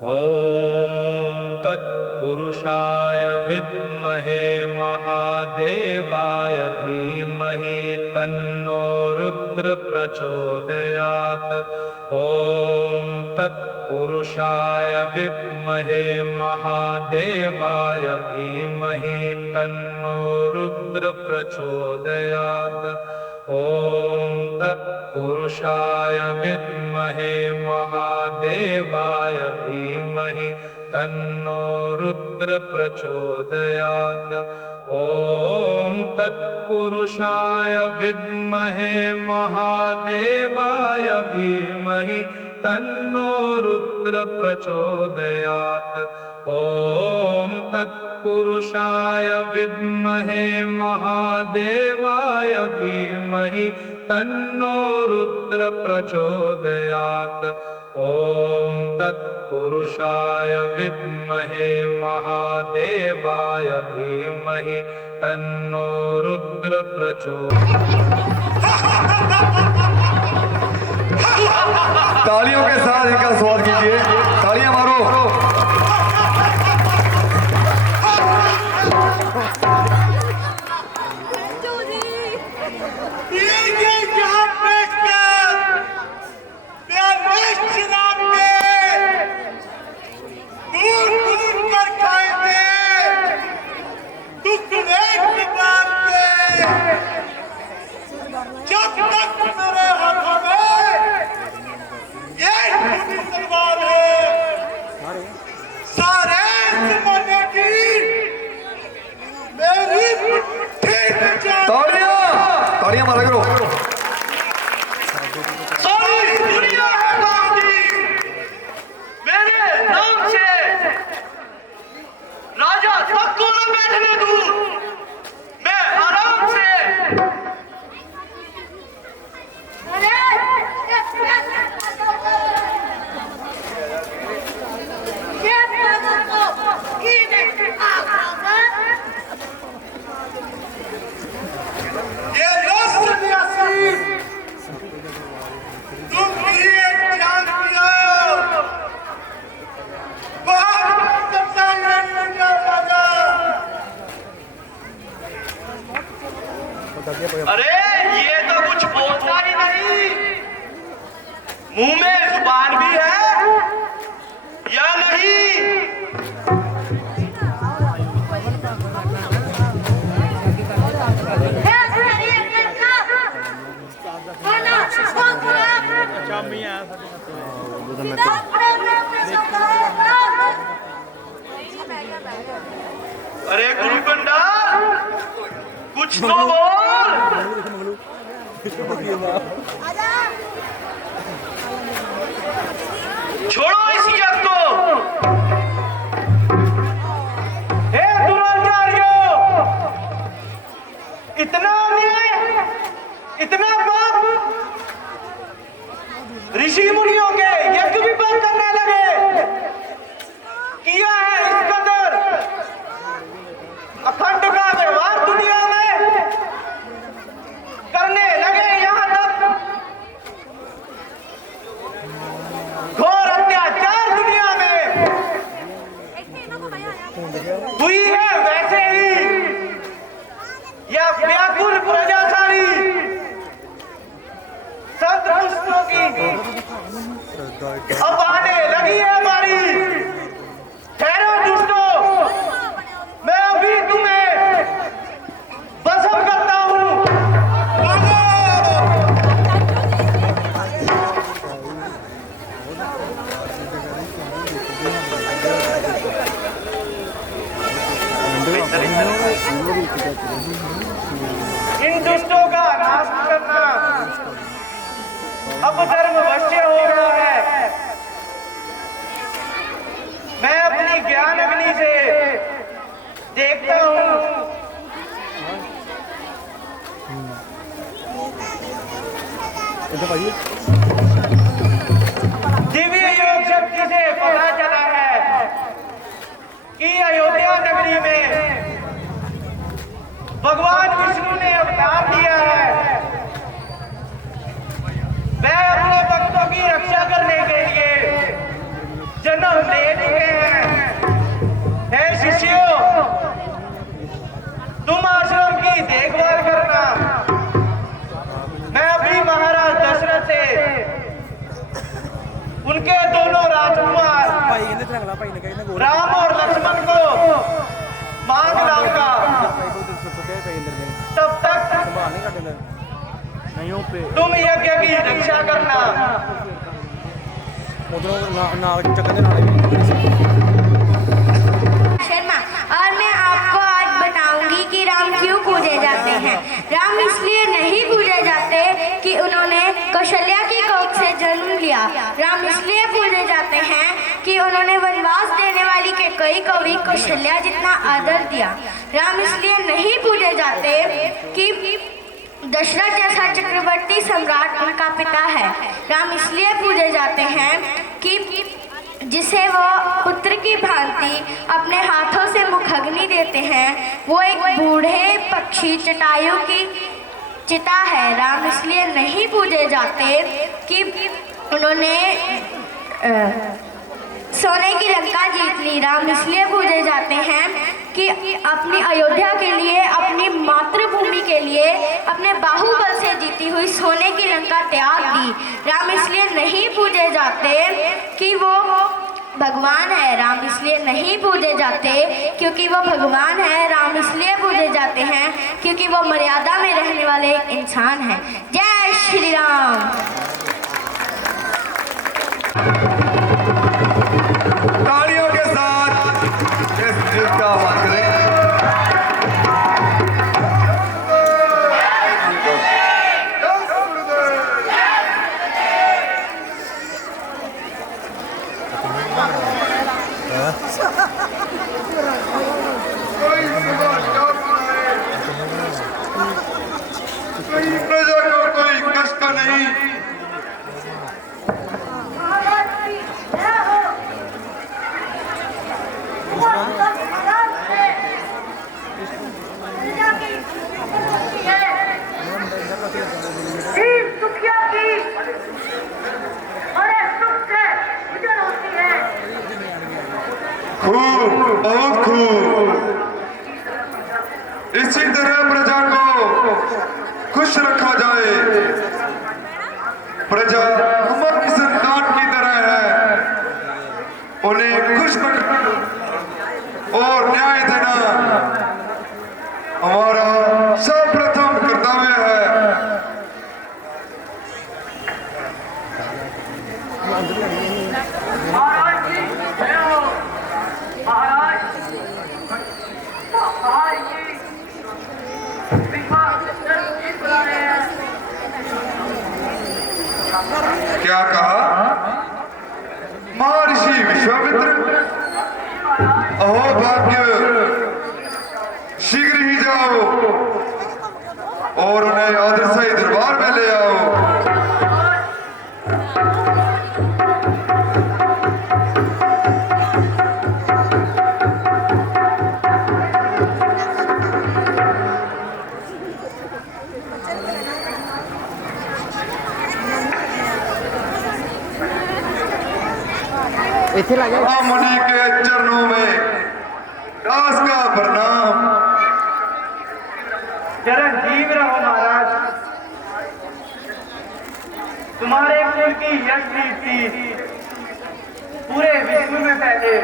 ॐ तत्पुरुषाय विद्महे महादेवाय धीमहि तन्नो रुद्र प्रचोदयात्। ॐ तत्पुरुषाय विद्महे महादेवाय धीमहि तन्नो रुद्र प्रचोदयात्। ॐ तत्पुरुषाय विद्महे महादेवाय धीमहि तन्नो रुद्र प्रचोदयात्। ॐ तत्पुरुषाय विद्महे महादेवाय धीमहि तन्नो रुद्र प्रचोदयात्। ॐ तत्पुरुषाय विद्महे महादेवाय धीमहि तन्नो रुद्र प्रचोदयात्। ॐ तत्पुरुषाय विद्महे महादेवाय धीमहि तन्नो रुद्र प्रचोदयात्। तालियों के साथ इनका स्वागत कीजिए, तालियां मारो। तालियां मारा करो। सारी दुनिया है गांधी मेरे नाम से, राजा तक को न बैठने दूं मैं आराम से। अरे ये तो कुछ बोलता ही नहीं, मुंह में जुबान भी है या नहीं? अरे गुरुकंडा कुछ तो बोल। छोड़ो इस यज्ञ को। हे दुराचार्यों, इतना अन्याय, इतना पाप, ऋषि मुनियों के यज्ञ भी बंद करने लगे। किया है इस कदर अखंड का व्यवहार दुनिया में करने लगे, यहां तक घोर अत्याचार दुनिया में हुई है। वैसे ही यह व्याकुल प्रजा सारी संत पुष्पों की अब आने लगी है हमारी। ठहरो दुष्टों, मैं अभी तुम्हें भस्म करता हूं। इन दुष्टों का नाश करना अब धर्म अवश्य हो रहा है। मैं अपनी ज्ञान अग्नि से देखता हूं। दिव्य योग शक्ति से पता चला है कि अयोध्या नगरी में भगवान विष्णु ने अवतार लिया है। वह अपने भक्तों की रक्षा करने के लिए जन्म ले दे चुके हैं। हे शिष्यों, तुम आश्रम की देखभाल करना। मैं अभी महाराज दशरथ से उनके दोनों राजकुमार राम और लक्ष्मण को मांग लाऊंगा। तब तक तुम यज्ञ की रक्षा करना। शर्मा, और मैं आपको आज बताऊंगी कि राम क्यों पूजे जाते हैं। राम इसलिए नहीं पूजे जाते कि उन्होंने कौशल्या की कोख से जन्म लिया। राम इसलिए पूजे जाते हैं कि उन्होंने वनवास देने वाली के कई कवि कौशल्या जितना आदर दिया। राम इसलिए नहीं पूजे जाते कि दशरथ जैसा चक्रवर्ती सम्राट उनका पिता है। राम इसलिए पूजे जाते हैं कि जिसे वो पुत्र की भांति अपने हाथों से मुखाग्नि देते हैं, वो एक बूढ़े पक्षी जटायु की चिता है। राम इसलिए नहीं पूजे जाते कि उन्होंने सोने की लंका जीत ली। राम इसलिए पूजे जाते हैं कि अपनी अयोध्या के लिए, अपनी मातृभूमि के लिए अपने बाहुबल से जीती हुई सोने की लंका त्याग दी। राम इसलिए नहीं पूजे जाते कि वो भगवान है। राम इसलिए नहीं पूजे जाते क्योंकि वो भगवान है। राम इसलिए पूजे जाते हैं क्योंकि वो मर्यादा में रहने वाले एक इंसान हैं। जय श्री राम। तालियों के साथ इस गीत का आह्वान करें। प्रजा को कोई कष्ट नहीं। खूब, बहुत खूब। इसी तरह प्रजा को खुश रखा जाए। प्रजा हमारी संतान की तरह है, उन्हें खुश रखना और न्याय देना हमारा सर्वप्रथम कर्तव्य है। क्या कहा महर्षि विश्वामित्र? अहो भाग्य, शीघ्र ही जाओ और उन्हें आदर से दरबार में ले आओ। मुनि के चरणों में दास का प्रणाम। चिरंजीव रहो महाराज। तुम्हारे कुल की यश कीर्ति पूरे विश्व में फैले।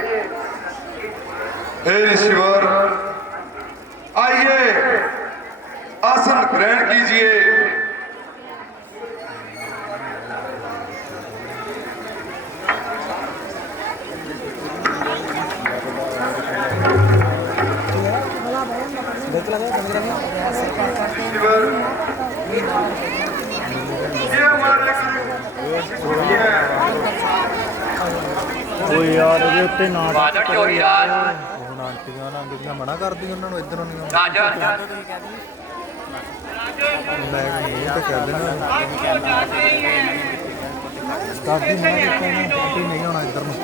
हे ऋषिवर, आइए आसन ग्रहण कीजिए। यार ਇਹਦੇ ਉੱਤੇ ਨਾ ਬਾਦਲ ਚੋਰੀ ਰਾਜ ਹੁਣ ਆਂਟੀਆਂ ਨਾਲ ਆਂਟੀਆਂ ਮਨਾ ਕਰਦੀ ਉਹਨਾਂ ਨੂੰ ਇੱਧਰੋਂ ਨਹੀਂ ਰਾਜਾ ਮੈਂ ਨਹੀਂ ਤਾਂ ਕਹਿ ਦੇਣਾ ਦਾਦੀ ਮਨਾ ਕੀਤਾ ਨਾ ਆਂਟੀ ਨਹੀਂ ਆਉਣਾ ਇੱਧਰ ਨੂੰ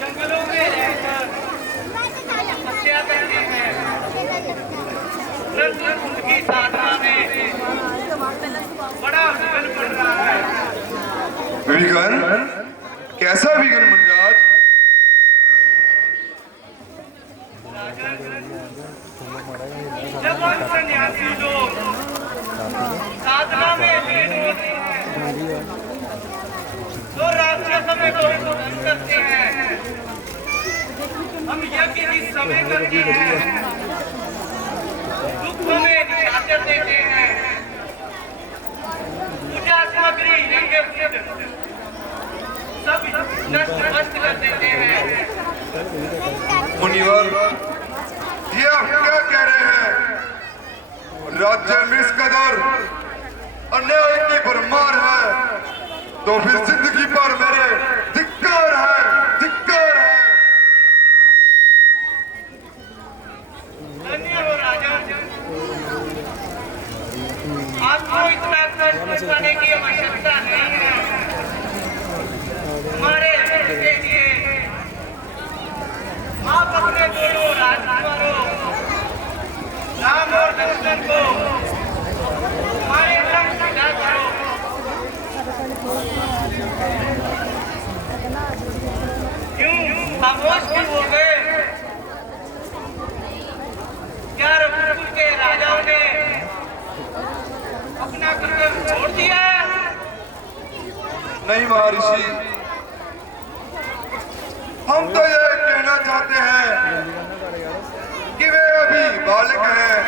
जंगलों में रहकर तपस्या करते हैं। उनकी साधना में बड़ा विघन पड़ रहा है। विघन? कैसा विघन मनराज? जब हम सन्यासी लोग साधना में लीन होते हैं तो राक्षसों में बहुत भोजन करते हैं। हम यज्ञ की समय करते हैं, दुख में निशाचर देते हैं, पूजा सामग्री यज्ञ सब नष्ट कर देते हैं। मुनिवर, ये आप क्या कह रहे हैं? राज्य में इस कदर अन्याय की भरमार है तो फिर जिंदगी पर मेरे धिक्कार है, धिक्कार है। धन्य हो राजा, आपको इतना कष्ट उठाने की आवश्यकता नहीं है। हमारे के लिए आप अपने दोनों राजकुमारों राम और लक्ष्मण को हमारे संग विदा करो। क्यों खामोश क्यों हो गए? क्या रघुकुल के राजाओं ने अपना कर्तव्य छोड़ दिया? नहीं महर्षि, हम तो ये कहना चाहते हैं कि वे अभी बालक हैं।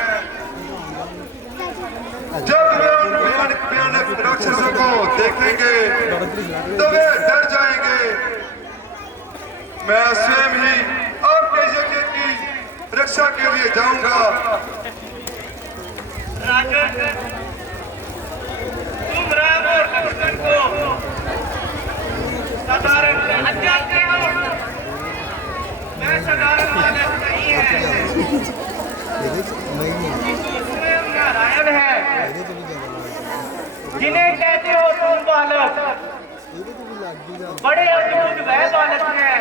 जब वे उन भयानक राक्षसों को देखेंगे तो वे डर जाएंगे। मैं स्वयं ही आपके यज्ञ की रक्षा के लिए जाऊंगा। राजन, तुम राम और लक्ष्मण को साधारण जान जाते हो। मैं साधारण बालक नहीं है, स्वयं नारायण है। जिन्हें कहते हो तुम बालक, बड़े अद्भुत वह बालक हैं।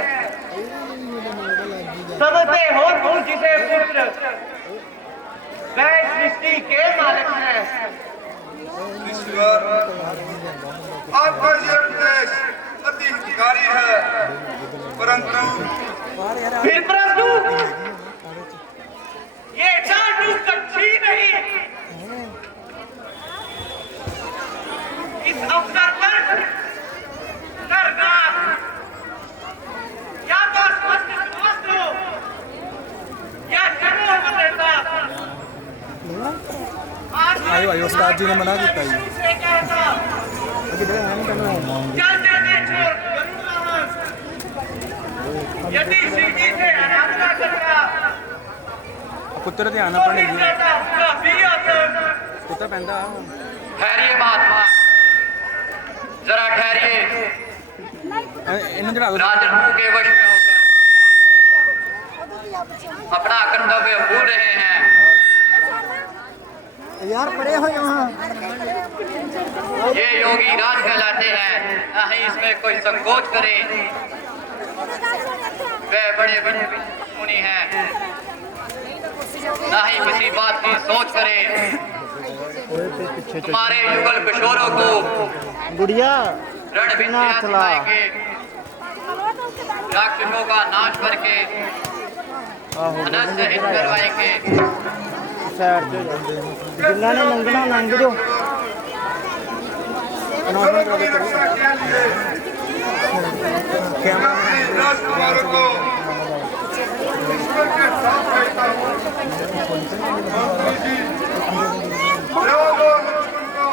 सबसे हो तुम जिसे पुत्र, वह सृष्टि के मालिक हैं। ईश्वर, आपका ये उपदेश अति हितकारी है, परंतु ये चालू कच्ची नहीं। इस अवसर पर करना या तो स्पष्ट स्पष्ट हो या जरूर बदलता। आयो उस्ताद जी ने मना किया जी। चल दे छोड़ यदि शिव जी से आराधना करता पुत्र ध्यान पड़ेगी पुत्र पहनता। ठहरिए महात्मा, जरा ठहरिए। इन्हें चढ़ा दो। राजन के वश में होकर अपना कर्तव्य भूल रहे हैं। यार पड़े हो यहाँ। ये योगी राज कहलाते हैं, ना ही इसमें कोई संकोच करे। वे बड़े बड़े मुनि हैं, ना ही किसी बात की सोच करे। तुम्हारे युगल किशोरों को गुड़िया रणभिद्या सिखाएंगे, राक्षसों का नाश करके अनंत हित करवाएंगे। जिन्ना ने मंगना लंघ दो। राजकुमारों को ईश्वर के साथ रहता हूँ। राम और लक्ष्मण को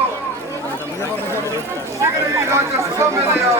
शीघ्र ही राजसभा में ले आओ।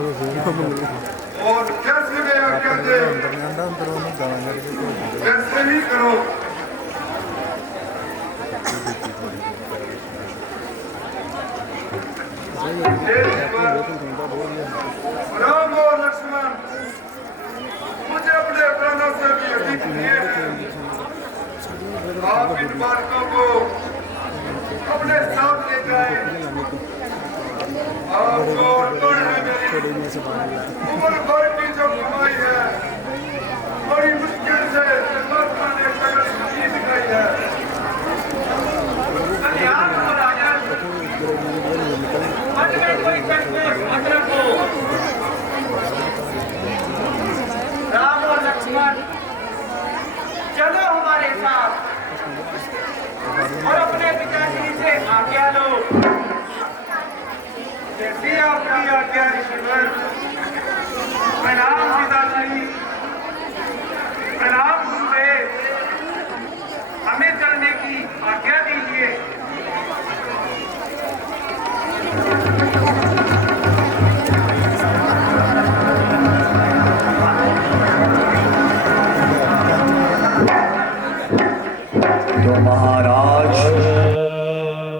तो सही और जैसे मैं आज्ञा दे अंदर जाता अंदर ਉਹਨੂੰ ਗਾਲਾਂ ਕੱਢ ਕੇ ਭੇਜਦੇ वैसे ही करो। राम और लक्ष्मण मुझे अपने प्राणों से भी अधिक प्रिय हैं। आप इन बालकों को अपने साथ ले जाए। आपको अर्पण है मेरी उम्र भर की जो कमाई है, बड़ी मुश्किल से परमात्मा ने सगल जिंदगी दिखाई है। राम और लक्ष्मण चलो हमारे साथ और अपने पिताजी से आज्ञा लो। जैसी आपकी आज्ञा ऋषिवर। प्रणाम पिताजी, प्रणाम गुरुदेव। हमें चलने की आज्ञा दीजिए।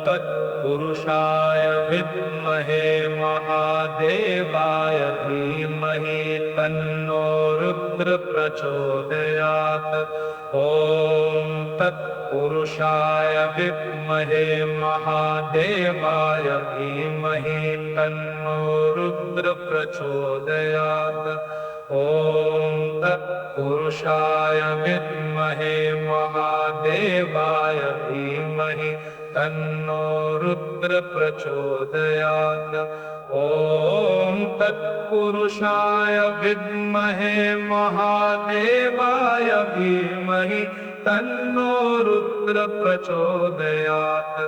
तत्पुरुषाय विद्महे महादेवाय धीमहि तन्नो रुद्र प्रचोदयात्। ॐ तत्पुरुषाय विद्महे महादेवाय धीमहि तन्नो रुद्र प्रचोदयात्। ॐ तत्पुरुषाय विद्महे महादेवाय धीमहि तन्नो रुद्र प्रचोदयात्। ॐ तत्पुरुषाय विद्महे महादेवाय धीमहि तन्नो रुद्र प्रचोदयात्।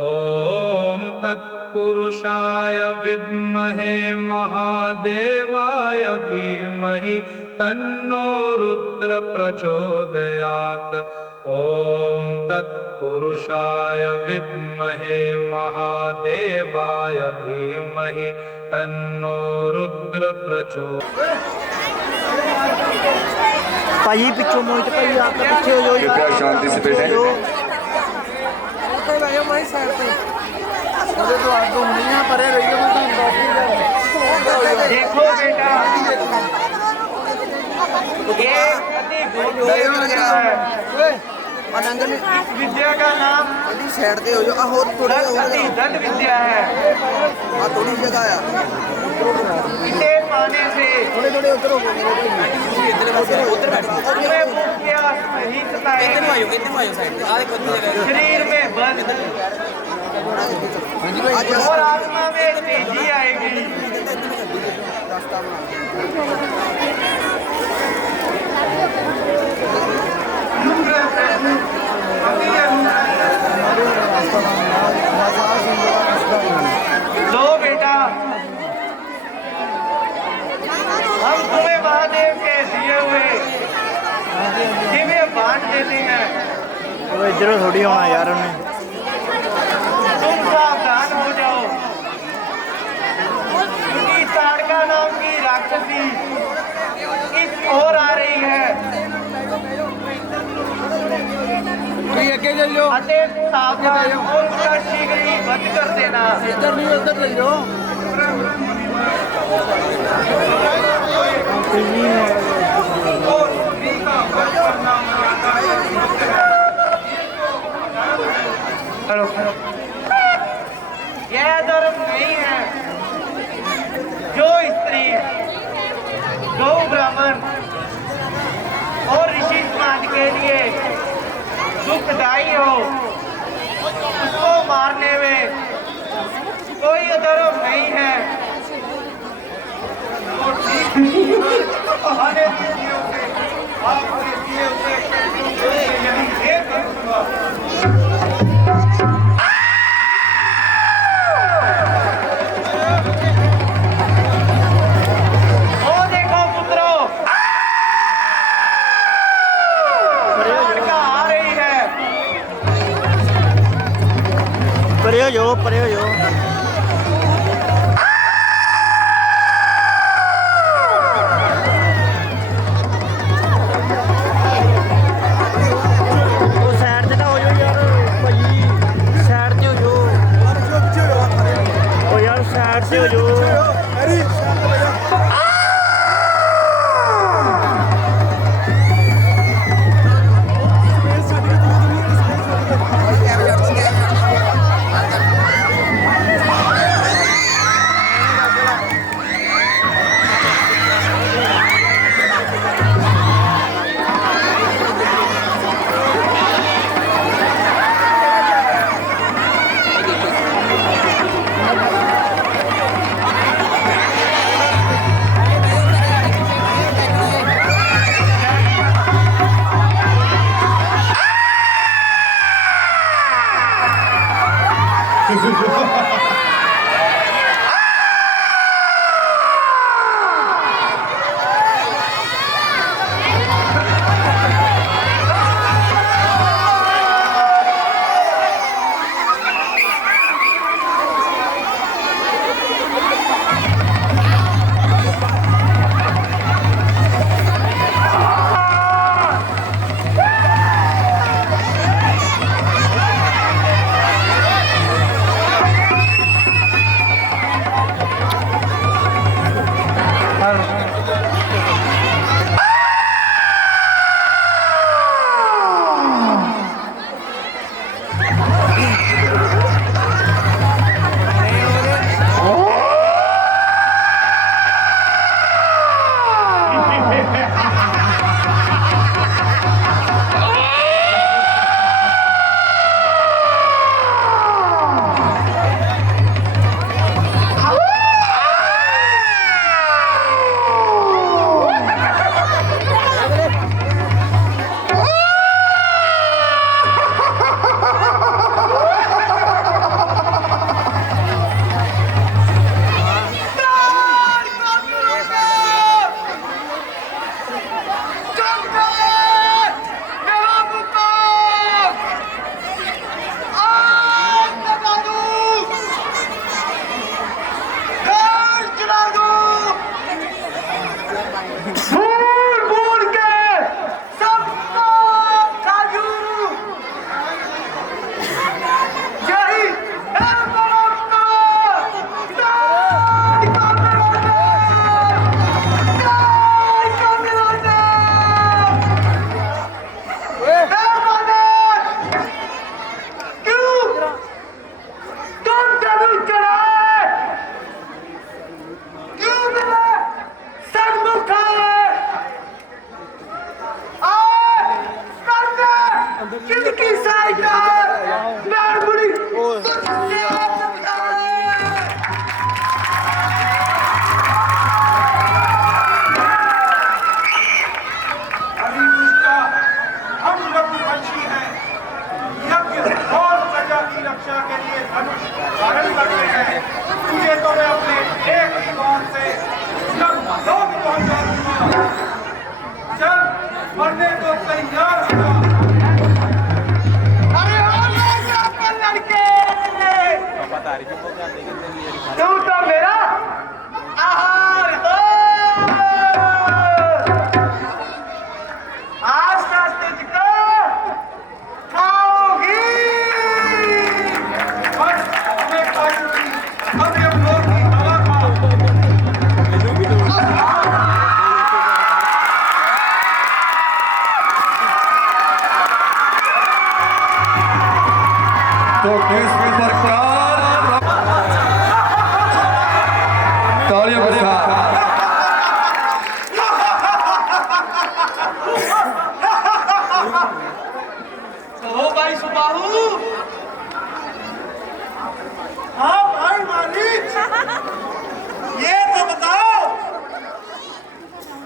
ॐ तत्पुरुषाय विद्महे महादेवाय धीमहि तन्नो रुद्र प्रचोदयात्। ॐ तत्पुरुषाय विद्महे महादेवाय धीमहि तन्नो रुद्र प्रचोदयात्। भाई पिछों मोहित भाई आप पीछे हो जाओ कृपया शांति से बैठें। तो आप घूमनियाँ परे रही देखो बेटा, ये विद्या का नाम साइड से हो जाओ हो थोड़ी दंड विद्या है। थोड़ी जगह आया इसे पाने से थोड़े थोड़े उधर हो तुम्हें भूख प्यास नहीं सताएगी। शरीर में बल और आत्मा में तेजी आएगी। लो बेटा, हम तुम्हें महादेव के दिए हुए दिव्य बांट देते हैं। इधर थोड़ी होना यार उन्हें तुम सावधान हो जाओ, क्योंकि ताड़का नाम की राक्षसी इस ओर आ रही है। अगे चल जाओ अतः सावधान और उसका शीघ्र ही बंद कर देना। इधर नहीं उधर चल जाओ यह धर्म नहीं है जो स्त्री गौ ब्राह्मण और ऋषि समाज के लिए दुखदायी हो, उसको मारने में कोई अधर्म नहीं है। वो देखो पुत्रो, ताड़का आ रही है। परे हो जाओ परे हो जाओ तो किस प्रकार तालियों के साथ ओ भाई सुबाहू। हाँ भाई मालिक, ये तो बताओ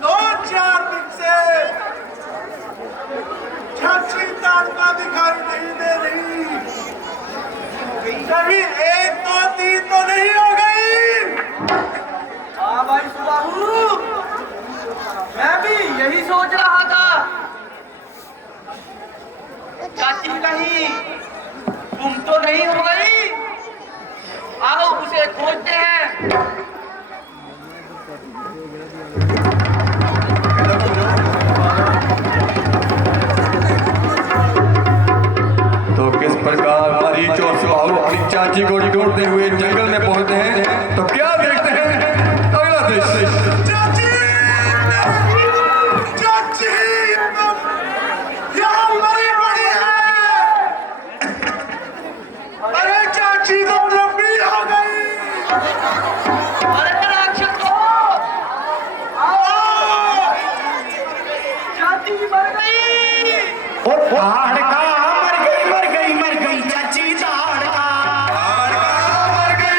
2-4 दिन से छाछी ताड़का दिखाई नहीं दे रही, कभी 1-2-3 तो नहीं हो गई? हाँ भाई सुबाहू, मैं भी यही सोच रहा था। चाची कहीं गुम तो नहीं हो गई? आओ उसे खोजते हैं। तो किस प्रकार मरीच और सुबाहू अपनी चाची को ढूंढते हुए जंगल में पहुंचते हैं, तो क्या देखते हैं अगला दृश्य। चाची, चाची, यहाँ मरी पड़ी है। अरे चाची तो लंबी हो गई। अरे राक्षसों, आओ, चाची मर गई। और ताड़का मर गई चाची, ताड़का मर गई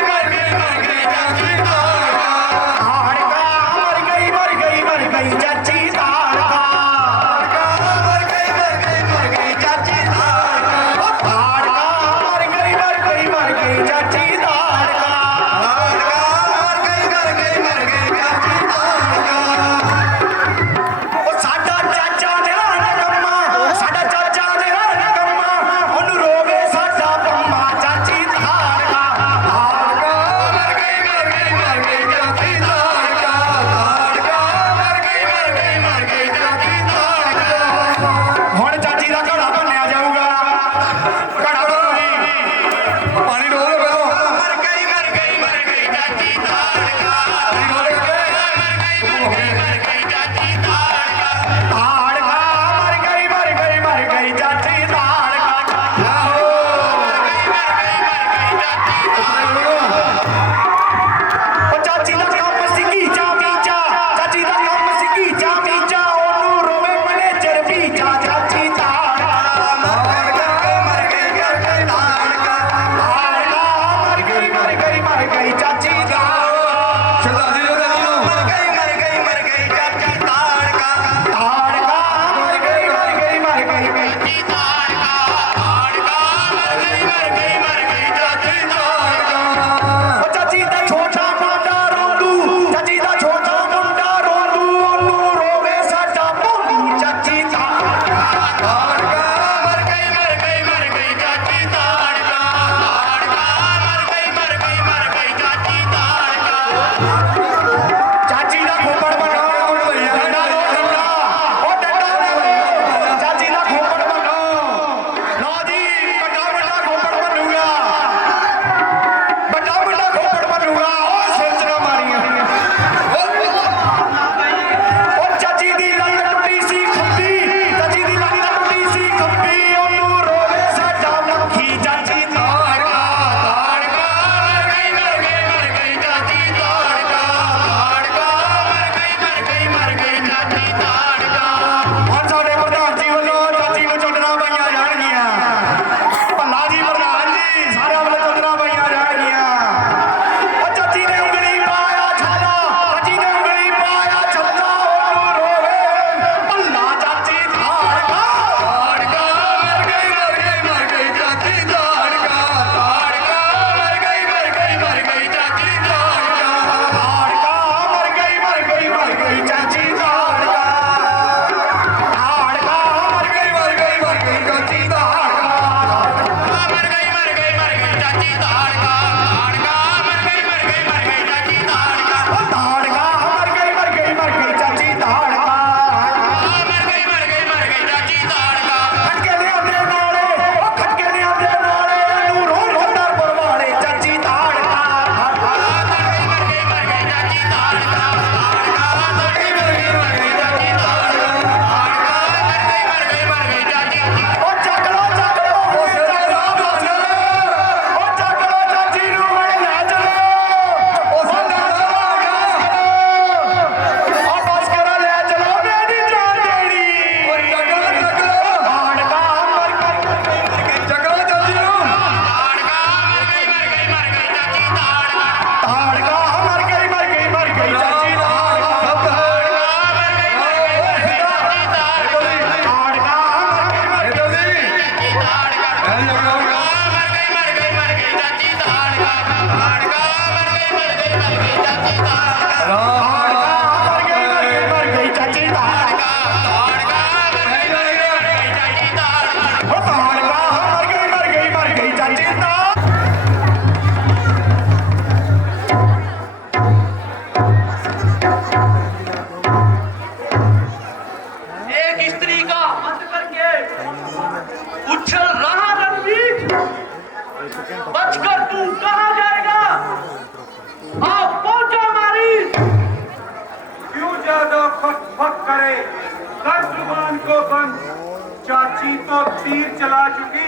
चाची तो तीर चला चुकी,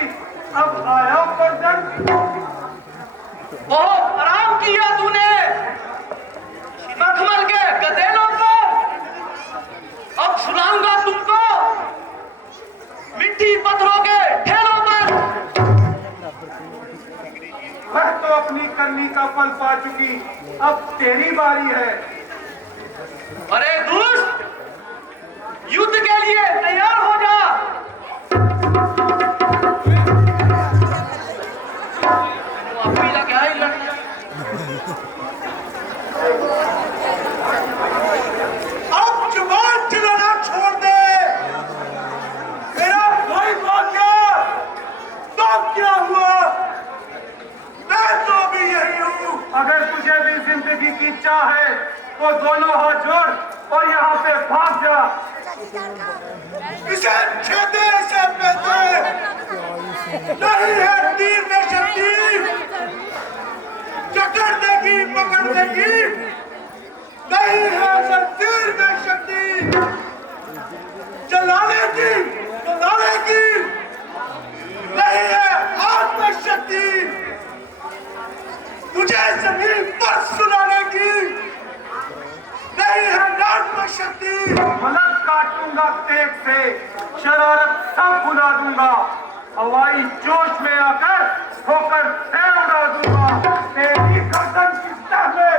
अब आया गर्दन। बहुत आराम किया तूने मखमल के गधेलों को, अब सुनाऊंगा तुमको मिट्टी पत्थरों के ठेलों पर। वह तो अपनी करनी का फल पा चुकी, अब तेरी बारी है। अरे दुष्ट, युद्ध के लिए तैयार हो जा। पीला क्या है लड़का? अब जुबान चलाना छोड़ दे। मेरा भाई भाग गया तो क्या हुआ? मैं तो भी यही हूँ। अगर तुझे भी जिंदगी की चाह है तो दोनों हाथ जोड़ और यहाँ से भाग जा। इसे छेदे, इसे पहते। नहीं है तीर में शक्ति, जकड़ देगी पकड़ देगी। नहीं है शक्तिर में शक्ति, चलाने की चलाने की। नहीं है आत्मशक्ति, तुझे जमीन पर सुलाने की। नहीं है आत्मशक्ति, मलक काटूंगा तेग से, शरारत सब भुला दूंगा। हवाई जोश में आकर ठोकर से उड़ा दूंगा। तेरी गर्दन की तह में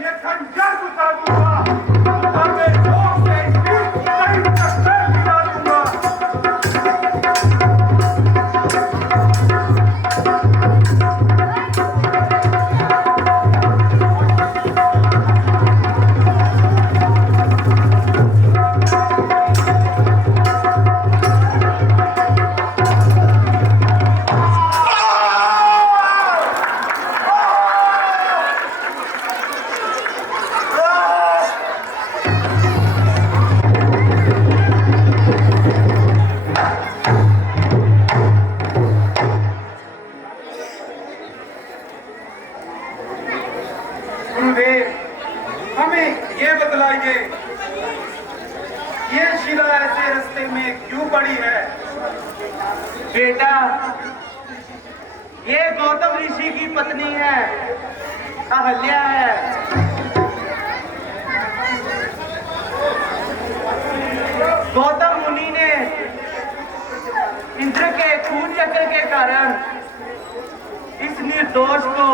ये खंजर घुसा दूंगा। घुसा में जोश से इसकी कहीं तक से गिरा दूंगा। ये गौतम ऋषि की पत्नी है, अहल्या है। गौतम मुनि ने इंद्र के खून चक्र के कारण इस निर्दोष को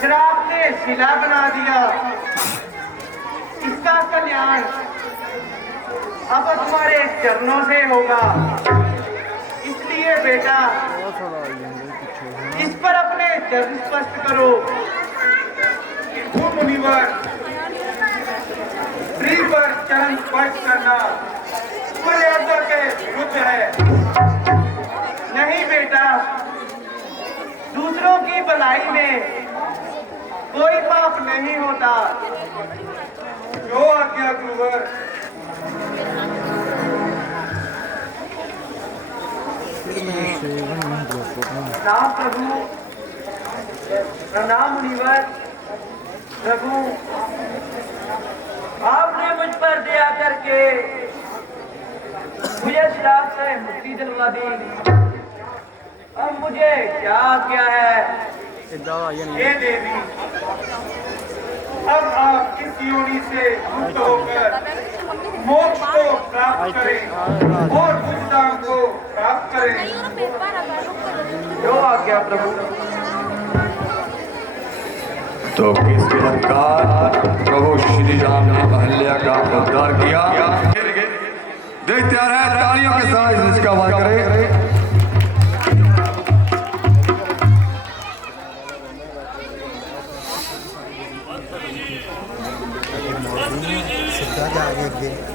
श्राप ने शिला बना दिया। इसका कल्याण अब तुम्हारे चरणों से होगा। इसलिए बेटा इस पर अपने चरण स्पष्ट करो। मुनिवर, स्त्री पर चरण स्पष्ट करना मर्यादा के विरुद्ध है। नहीं बेटा, दूसरों की भलाई में कोई पाप नहीं होता। जो आज्ञा गुरुवर। प्रणाम प्रभु, प्रणाम मुनिवर। प्रभु, आपने मुझ पर दया करके मुझे श्राप से मुक्ति दिलवा दी। अब मुझे क्या आज्ञा है? हे देवी, अब आप इस योनि से मुक्त होकर मोक्ष को प्राप्त करें और बुद्धाम को प्राप्त करें। जो आज्ञा प्रभु। तो इस प्रकार प्रभु श्री राम ने अहल्या का उद्धार किया। देखते आ रहे हैं, तालियों के साथ इसका आवाज करें।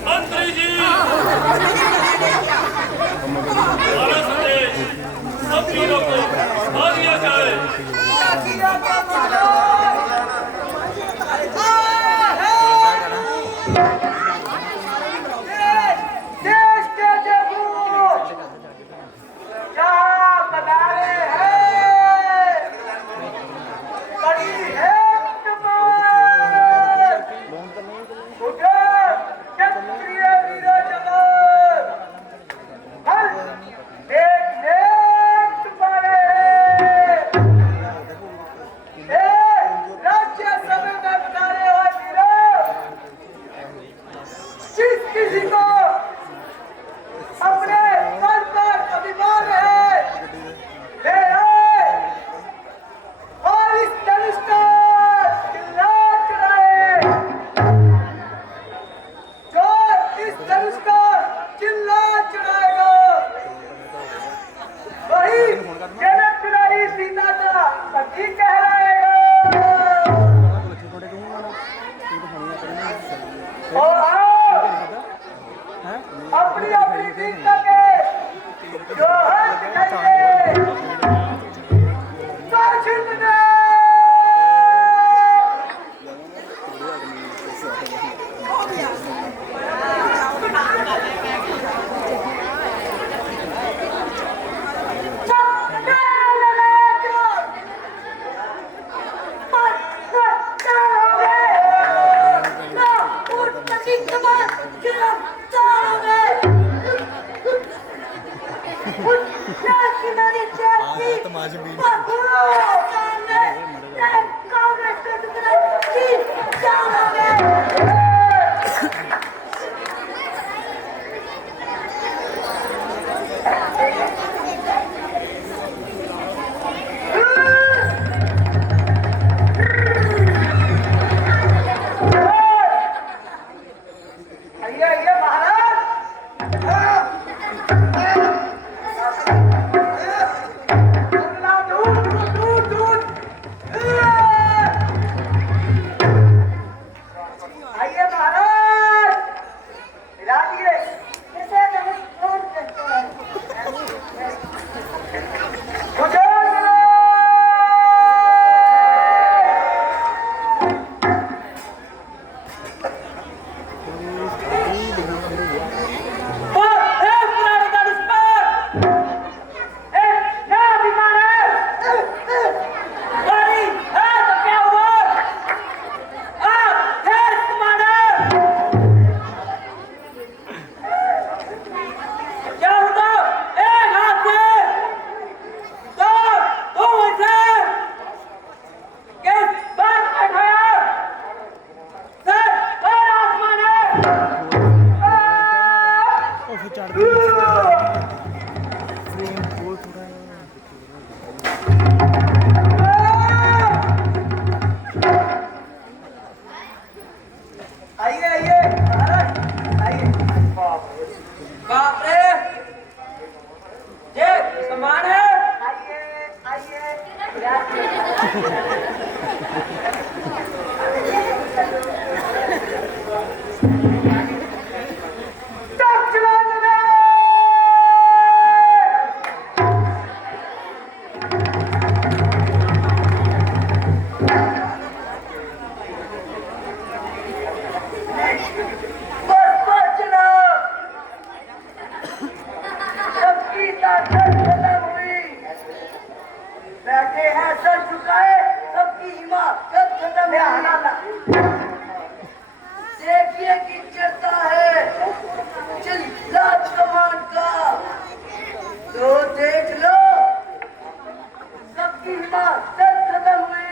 मंत्री जी सब वीरों को आ दिया जाए। देश के जबूत क्या बदारे हैं, बड़ी है क्षत्रिय वीर जवान, हर एक नेक तुम्हारे राज्य सभा में बदारे हुए वीरों, जिस किसी को अपने बल पर अभिमान है, वे आए और इस धनुष को चिल्ला चढ़ाए। जो इस धनुष को चिल्ला चढ़ाएगा वही जनक दुलारी सीता का पति कहलाएगा। और आओ अपनी अपनी सीता के जो हाथ दिखाइए दक्षिण में। आइए मेहमान है, आइए आइए। बैठे हैं सर झुकाए, सबकी हिम्मत खत्म है। देखिए कि चलता है चिल्ला कमान का, तो देख लो सबकी हिम्मत खत्म हुई।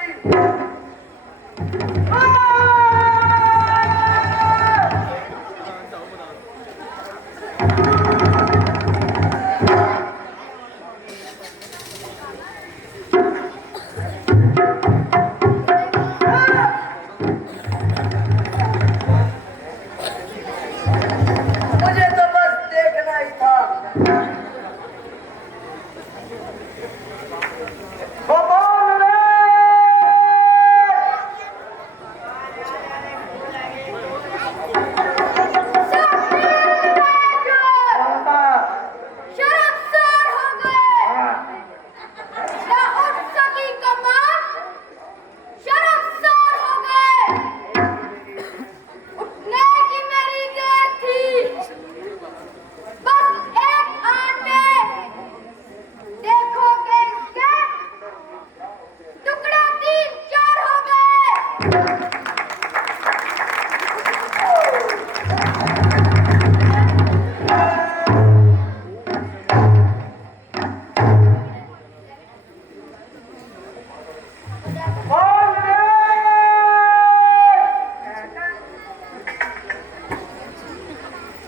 मुझे तो बस देखना ही था। भगवान रे! शर्मसार हो गए, ना उठ सकी कमान, शर्मसार हो गए। उठने की मेरी देर थी, बस एक आने देखोगे इसके टुकड़े 3-4 हो गए।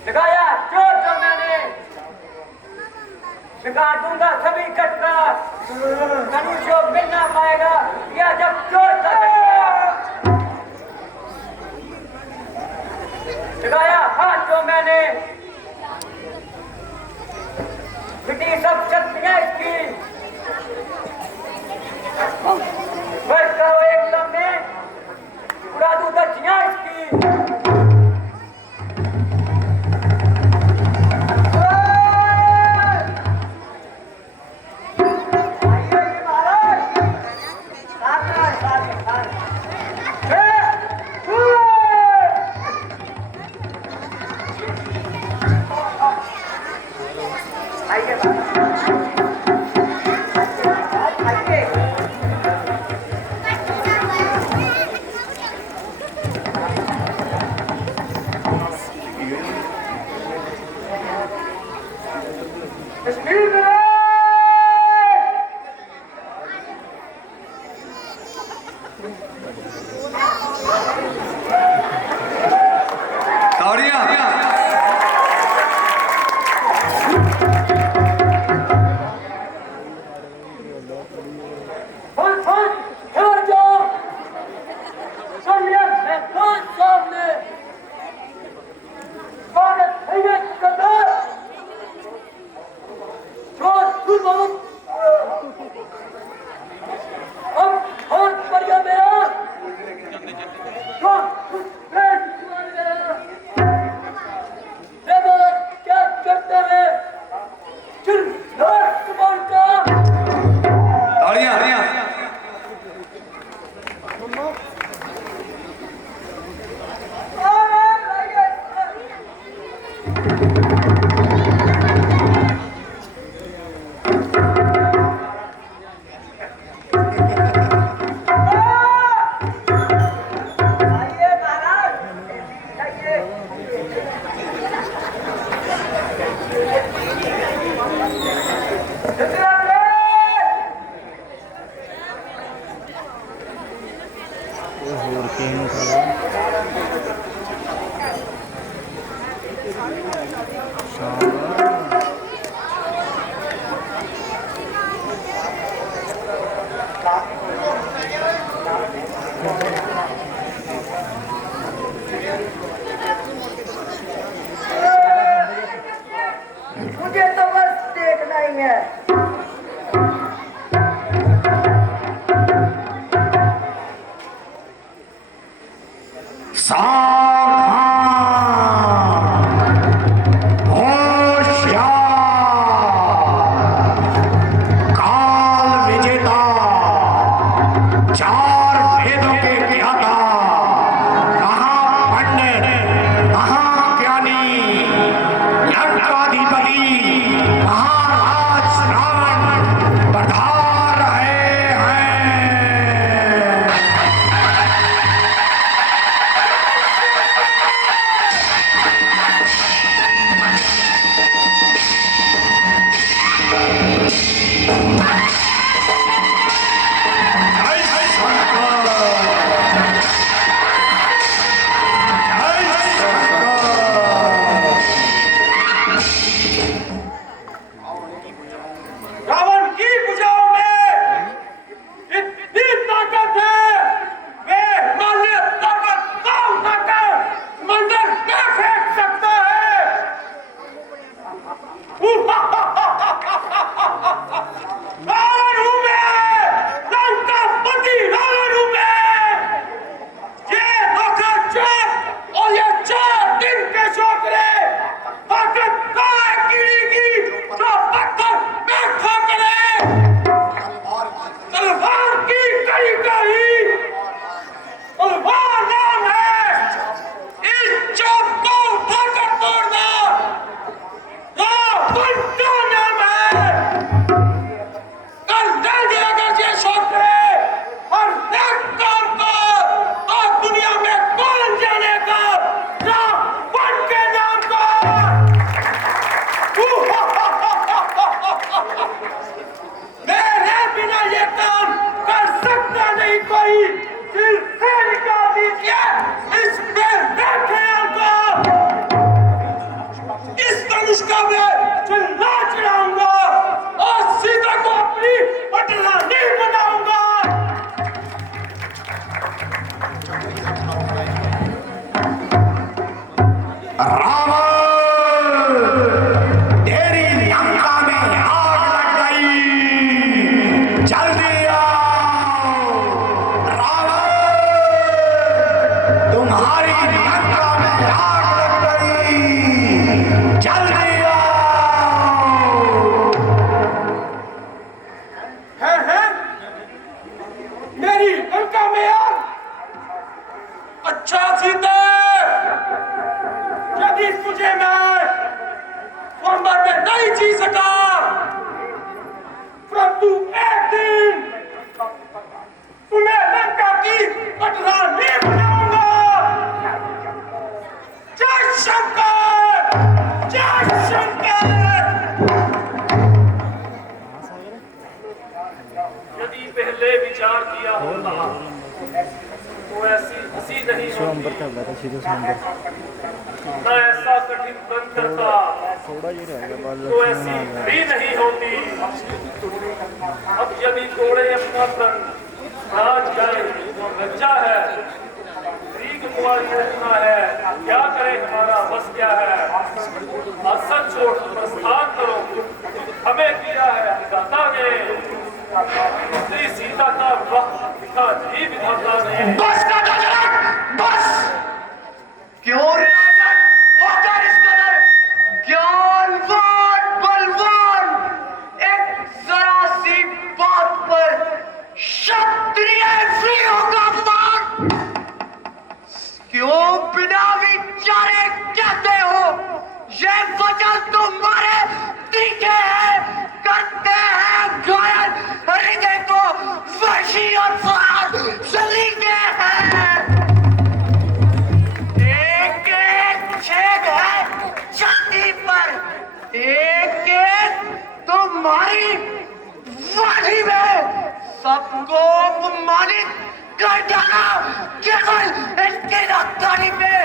लगाया जोर तो मैंने, लगा दूंगा सभी कटका, मनुष्य मिल ना पाएगा या जब जोर का लगाया हाथ तो मैंने, मिटी सब शक्तियां इसकी, बस करो एक लम्हे उड़ा दूं दक्षिणा इसकी। मुझे तो बस देखना ही है। लंका में चिल्ला चढ़ाऊंगा और सीता को अपनी पटरानी बनाऊंगा। मेरी लंका में आग। अच्छा सीता, यदि तुझे मैं स्वयंवर में नहीं जी सका, परंतु एक दिन तुम्हें लंका की पटरानी बनाऊंगा। जय शंकर, जय शंकर। यदि पहले विचार किया होता तो ऐसी हंसी नहीं स्वयंवर होती, का हुआ था सीधे स्वयंवर न ऐसा कठिन व्रत करता, थोड़ा ये रहेगा बाल तो ऐसी भी नहीं होती। अब यदि तोड़े अपना प्रण, राज गए तो लज्जा है, रीग कुमारी रखना है, क्या करे हमारा बस क्या है। असर छोड़ प्रस्थान करो, हमें किया है विधाता ने, श्री सीता का विवाह लिखा जी विधाता ने। बस का बस, क्यों राजन होकर इस कदर ज्ञानवान बलवान, एक जरा सी बात पर क्षत्रिय वीरों का अपमान क्यों बिना विचारे कहते हो। ये वचन तुम्हारे तीखे हैं, करते हैं घायल हृदय को वशी और फाड़ सलीके हैं। एक एक छेद है छाती पर, एक एक तुम्हारी वाणी में, सबको अपमानित कर डाला केवल इसके रफ्तारी में।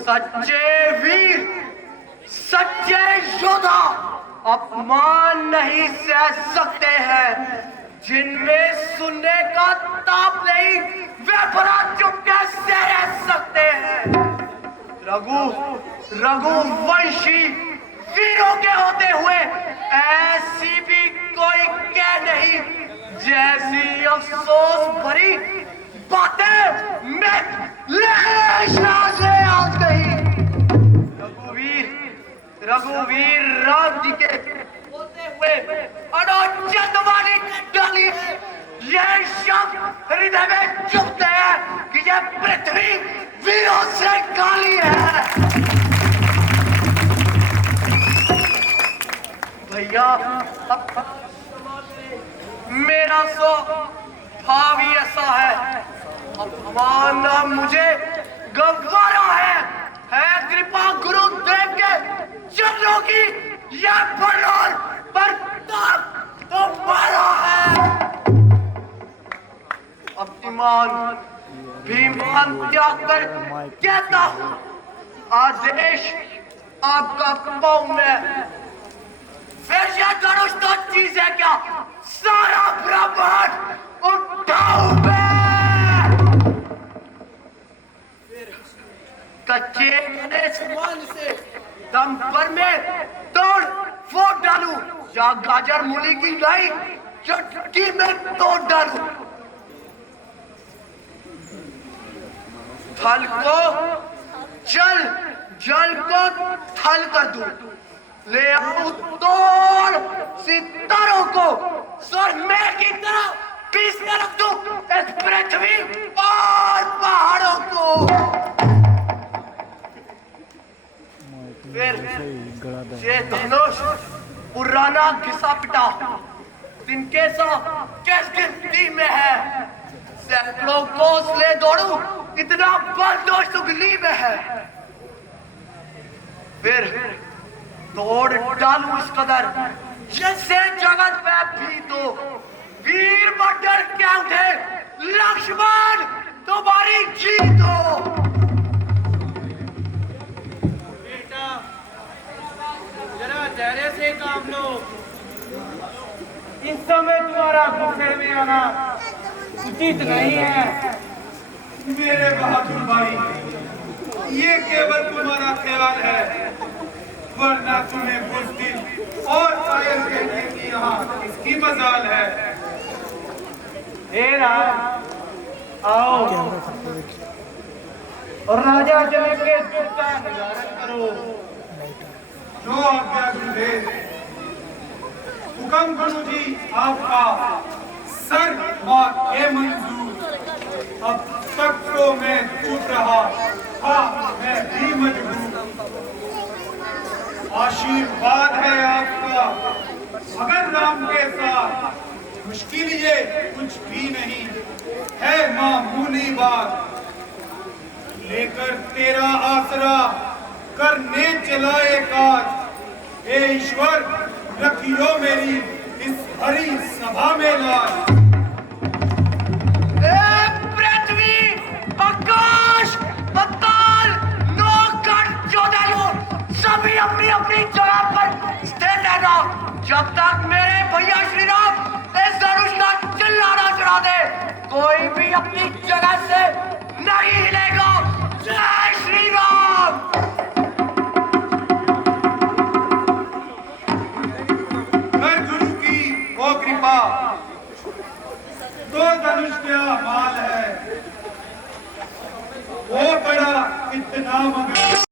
सच्चे वीर, सच्चे योद्धा अपमान नहीं सह सकते हैं, जिनमें सुनने का ताप नहीं वे भला चुप कैसे रह सकते हैं। रघुवंशी वीरों के होते हुए ऐसी भी कोई कह नहीं, जैसी अफसोस भरी बातें मैं ले आज गई। रघुवीर राम जी के होते हुए अनुचित वाली डाली, यह शब्द हृदय में चुभते हैं कि यह पृथ्वी वीरों से खाली है। भैया मेरा सो भाव ही ऐसा है, अपमान मुझे गवारा है कृपा गुरुदेव के चरणों की, यह बलौर पर तो मारा है। अपमान भीमान त्याग कर कहता हूँ, आदेश आपका पाँव में। फिर यह धनुष तो चीज है क्या, सारा ब्रह्मांड उठाऊं मैं। कच्चे समान से दम पर में तोड़ फोड़ डालूं, या गाजर मूली की लाई चटकी में तोड़ डालूं। थल को जल को थल कर दूं, ले आऊं तोड़ सितारों को स्वर्ग में की तरह पीस कर रख दूं इस पृथ्वी और पहाड़ों को। फिर ये धनुष पुराना घिसा पिटा तिनके सा किस गिनती में है, सैकड़ों कोस ले दौड़ू इतना बल दोष उंगली में है। फिर तोड़ डालू इस कदर जैसे जगत में भी तो वीर बटर क्या उठे, लक्ष्मण तुम्हारी जीत हो। बेटा सामने इस समय तुम्हारा गुस्से में आना उचित नहीं है। मेरे बहादुर भाई, ये केवल तुम्हारा ख्याल है, वरना तुम्हें बुज़दिल और कायल कहने की यहाँ किसकी मजाल है। हे राम, आओ और राजा जनक के दुख का निवारण करो। जो आज्ञा गुरुदेव। हुक्म गुरु जी आपका। सर बात है मंजूर। अब तक तो मैं चुप रहा, हाँ मैं भी मजबूर। आशीर्वाद है आपका, अगर राम के साथ मुश्किल ये कुछ भी नहीं है, मामूली बात। लेकर तेरा आसरा करने चलाए काज। हे ईश्वर, रखियो मेरी इस हरी सभा में लाज। पृथ्वी, आकाश, पाताल, नौकट, जोधालू सभी अपनी अपनी जगह पर स्थिर रहना जब तक मेरे भैया श्री राम इस धनुष का चिल्लाना चढ़ा दे। कोई भी अपनी जगह से नहीं हिलेगा। जय श्री राम। कर गुरु की वो कृपा, दो धनुष क्या माल है, वो बड़ा इतना मगर।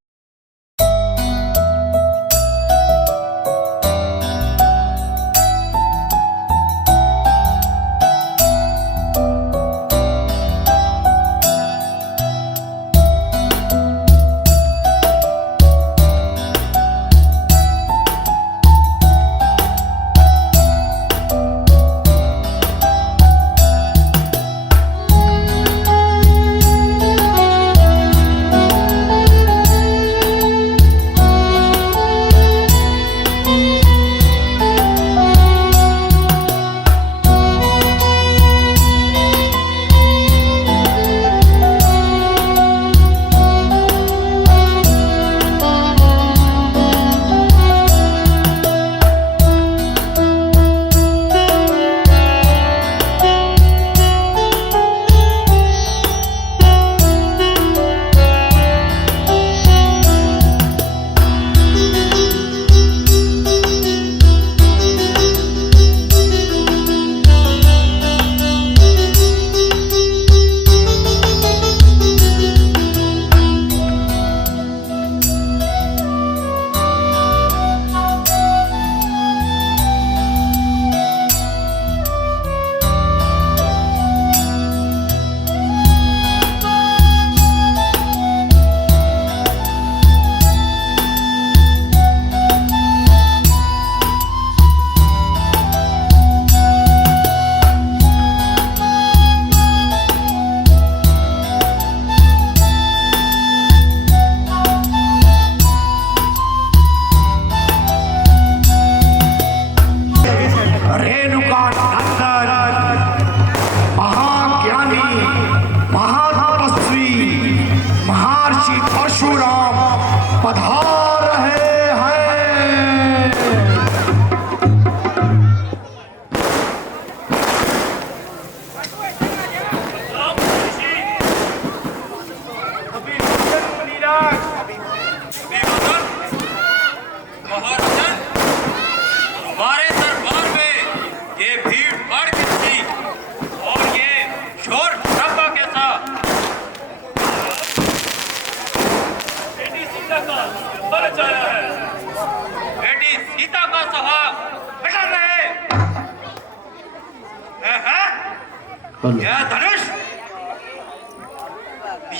यह धनुष,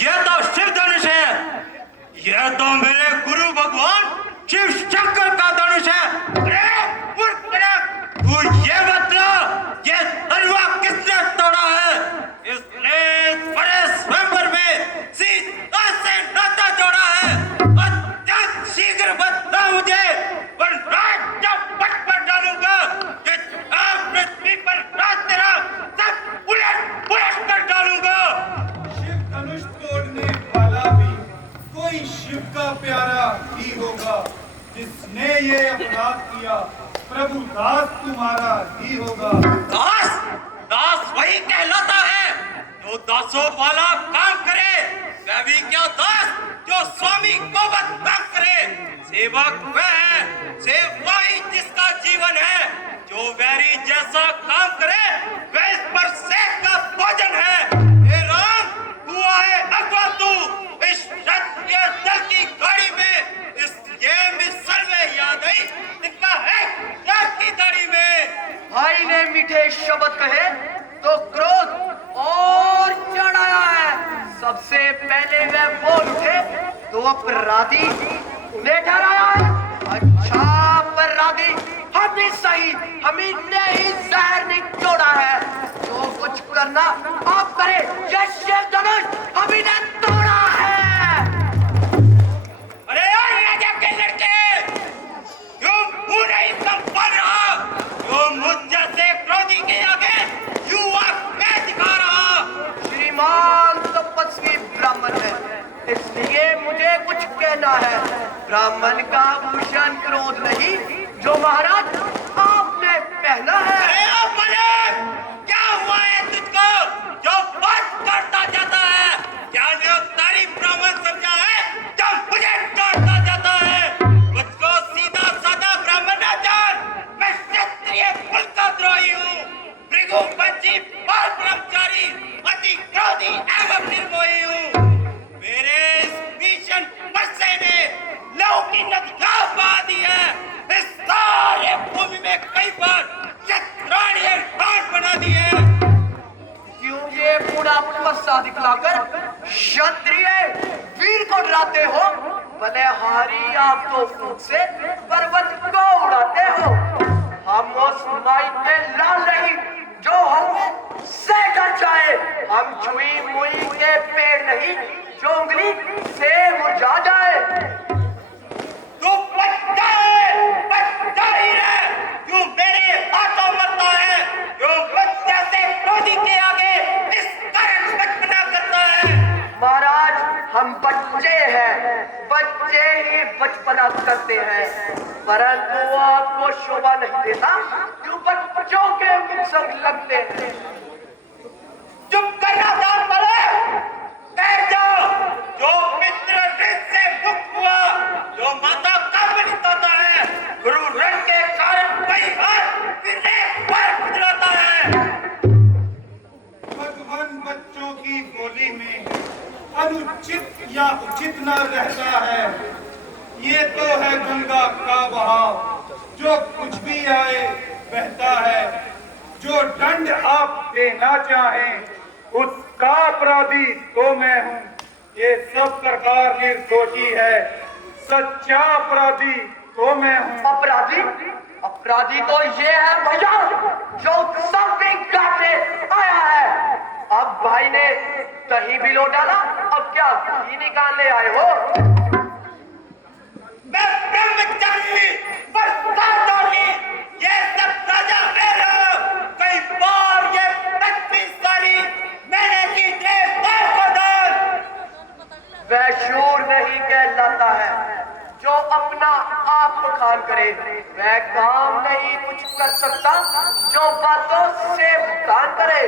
यह तो शिव धनुष है। यह तो मेरे गुरु भगवान शिव शंकर का धनुष है। तू ये बता, ये तलवा किसने तोड़ा है? इसने बड़े स्वयंवर में सीता से नाता जोड़ा है। अत्यंत शीघ्र बता मुझे, वरना जब पट पर डालूंगा कि पृथ्वी पर रात तेरा सब उलट पुलट कर डालूंगा। शिव धनुष तोड़ने वाला भी कोई शिव का प्यारा ही होगा जिसने ये अपराध किया। प्रभु दास तुम्हारा ही होगा। दास दास वही कहलाता है जो दासों वाला काम करे। वह भी क्या दास जो स्वामी को बदनाम करे। सेवक वह है, सेवा ही जिसका जीवन है। जो वैरी जैसा काम करे वह इस पर सेठ का भोजन है। हे राम, हुआ है अगवा तू इस क्षत्रिय दल की गाड़ी में। इस ये मिसर में याद आई इनका है यार की दाढ़ी में। भाई ने मीठे शब्द कहे तो क्रोध और चढ़ आया है। सबसे पहले वह बोल उठे तो अपराधी उन्हें ठहराया है। अच्छा अपराधी, हम ही सही, हम ही ने ही जहर निचोड़ा है। जो कुछ करना आप करें, यह शिव धनुष हम ही ने तोड़ा है। अरे यार राजा के लड़के, क्यों मुंह नहीं संभाल रहा? क्यों मुझ जैसे क्रोधी के आगे युवा मैं दिखा रहा? श्रीमान तपस्वी ब्राह्मण है, इसलिए मुझे कुछ कहना है। ब्राह्मण का भूषण क्रोध नहीं जो महाराज आपने पहना है। अरे ओ मलिक, क्या हुआ है तुझको जो बात करता जाता है? क्या जो तारीफ ब्राह्मण समझा है जो मुझे डांटता जाता है? मुझको सीधा साधा ब्राह्मण ना जान, मैं क्षत्रिय कुल का द्रोही हूँ। भृगुवंशी बाल ब्रह्मचारी, अति क्रोधी एवं निर्मोही हूँ। मेरे इस भीषण वर्षे ने लहू की नदियाँ बहा दी है। इस सारे भूमि में कई बार क्षत्राणीय बाढ़ बना दी है। क्यों ये बूढ़ा पस्सा दिखलाकर क्षत्रिय वीर को डराते हो? भले हारी आप तो फूट से पर्वत को उड़ाते हो। हम उस माई के लाल नहीं जो हम से डर जाए। हम छुई मुई के पेड़ नहीं जो उंगली से मुरझा जाए। तू बच्चा ही रहे, क्यों मेरे हाथों मरता है? क्यों बच्चे से क्रोधी के आगे इस कारण बचपना करता है? महाराज, हम बच्चे हैं, बच्चे ही बचपना करते हैं, परंतु आपको शोभा नहीं देता क्यों बच्चों के संग लगते हैं। चुप करना दान पड़े, बैठ जाओ। जो मित्र ऋण से मुक्त हुआ, जो माता का बलित होता है, गुरु ऋण के कारण कई बार फिर एक बार गुजराता है। भगवान बच्चों की बोली में अनुचित या उचित न रहता है। ये तो है गंगा का बहाव, जो कुछ भी आए बहता है। जो दंड आप देना चाहें उसका अपराधी तो मैं हूँ। ये सब सरकार निर्दोषी है, सच्चा अपराधी तो मैं हूँ। अपराधी अपराधी तो ये है भैया जो उत्सव भी काटने आया है। अब भाई ने दही भी लो डाला, अब क्या घी निकालने आए हो? मैं ब्रह्मचारी बरसाती, ये सब राजा मेरा। कई बार ये पृथ्वी सारी मैंने की देवताओं को दान। वह शूर नहीं कहलाता है जो अपना आप खान करे। वह काम नहीं कुछ कर सकता जो बातों से भुगतान करे।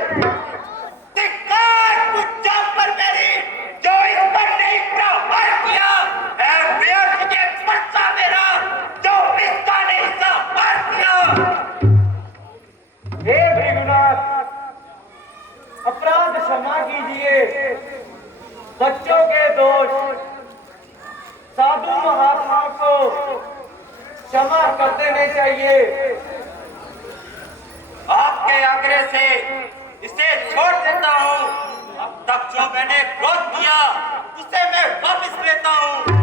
धिक्कार मुझ पर मेरी, जो इस पर नहीं प्रहार किया है। व्यर्थ ये बच्चा मेरा जो इसका नहीं संभाल किया। हे भृगुनाथ, अपराध क्षमा कीजिए। बच्चों के दोष साधु महात्माओं को क्षमा कर देने चाहिए। आपके आग्रह से इसे छोड़ देता हूँ। अब तक जो मैंने क्रोध किया उसे मैं वापस लेता हूँ।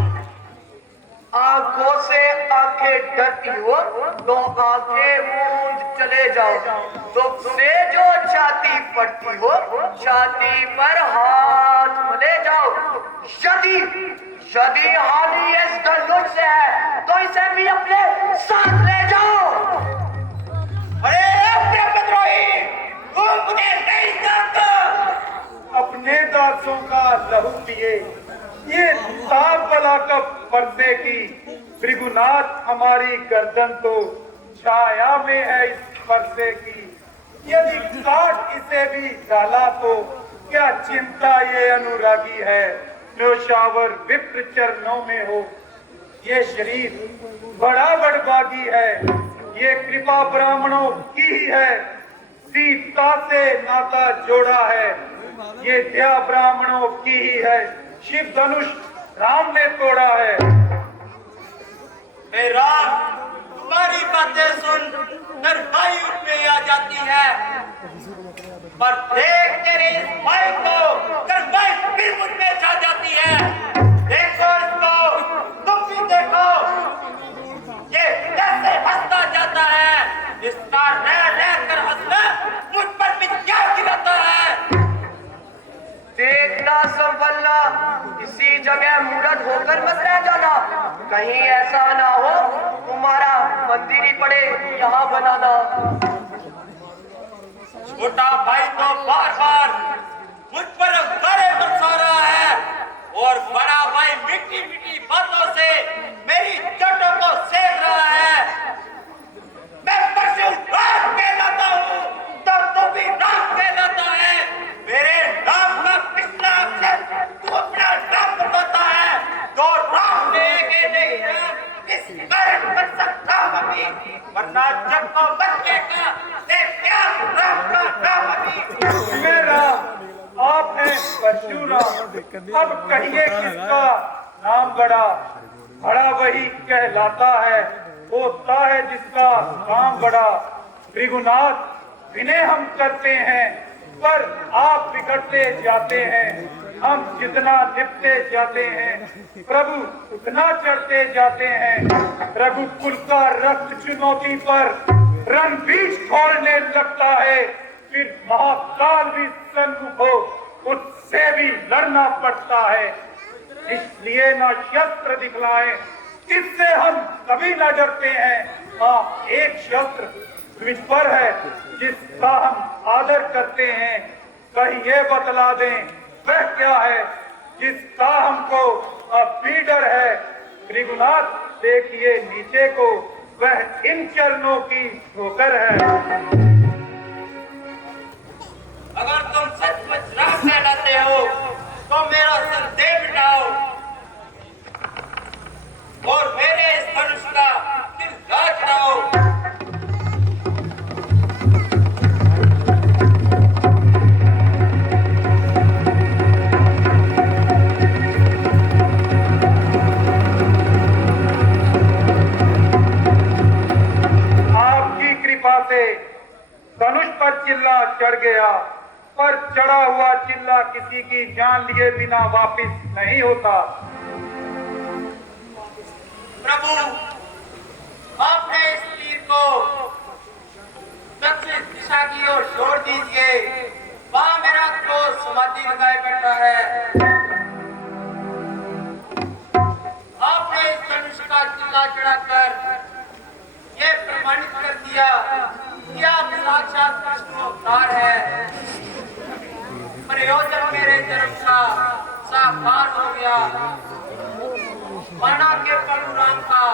आंखों से आंखें डरती हो तो आंखें मूंद चले जाओ। दुख से जो छाती पड़ती हो छाती पर हाथ मले जाओ। यदि हानि इस धनुष से है तो इसे भी अपने साथ ले जाओ। अरे ब्रह्मद्रोही, तू मुझे नहीं जानता। अपने दासों का लहू पिए ये ताप बला कब पड़ने की। भृगुनाथ, हमारी गर्दन तो छाया में है इस परसे की, यदि काट इसे भी डाला तो क्या चिंता ये अनुरागी है, न्योछावर विप्र चरणों में हो। ये शरीर बड़ा बड़भागी है, ये कृपा ब्राह्मणों की ही है, सीता से नाता जोड़ा है, ये दया ब्राह्मणों की ही है, शिव धनुष राम ने तोड़ा है। हे राम, तुम्हारी बातें सुन कर भाई में आ जाती है, पर देख तेरे इस भाई को कर भाई फिर मुझ में छा जाती है। देखो इसको, तुम भी देखो, ये कैसे हंसता जाता है, इसका रह रह कर हंसना मुझ पर भी क्या गिराता है। देखना संभलना, इसी जगह मूर्ख होकर मत रह जाना, कहीं ऐसा ना हो तुम्हारा मंदिर ही पड़े यहाँ बनाना। छोटा भाई तो बार बार मुझ पर अंगारे बरसा रहा है और बड़ा भाई मीठी मीठी बातों से मेरी जटों को सेक रहा है। मैं परशुराम कहलाता हूँ तो तू भी राम कहलाता है। मेरे नाम का पिछला अक्षर तू अपना नाम बताता है, तो राम लेके नहीं है इस कारण कर सकता अभी, वरना जब को बच्चे का से क्या राम का नाम अभी। मेरा आप है परशुराम, अब कहिए किसका नाम बड़ा, बड़ा वही कहलाता है, होता है जिसका काम बड़ा। त्रिगुणात विनय हम करते हैं, पर आप बिगड़ते जाते हैं, हम जितना निपटे जाते हैं प्रभु उतना चढ़ते जाते हैं। रघुकुल का रक्त चुनौती पर रणबीज खोलने लगता है, फिर महाकाल भी सन्मुख हो उससे भी लड़ना पड़ता है। इसलिए ना शस्त्र दिखलाएं जिससे हम कभी न डरते हैं, हाँ एक शस्त्र विध पर है जिसका हम आदर करते हैं। कहीं ये बतला दें वह क्या है जिसका हमको अब भी डर है। त्रिगुणात देखिए नीचे को, वह इन चरणों की ठोकर है। अगर तुम सचमुच राम कहलाते हो तो मेरा संदेह मिटाओ और मेरे इस धनुष का दिल गाज लाओ। आपकी कृपा से धनुष पर चिल्ला चढ़ गया, पर चढ़ा हुआ चिल्ला किसी की जान लिए बिना वापस नहीं होता। प्रभु, आपने इस तीर को दक्षिण दिशा की ओर छोड़ दीजिए, वहां मेरा क्रोध समाधि लगाए बैठा है। आपने इस धनुष का चिल्ला चढ़ाकर ये प्रमाणित कर दिया कि आप साक्षात कृष्ण अवतार है। प्रयोजन मेरे जन्म का साकार हो गया, माना के परशुराम का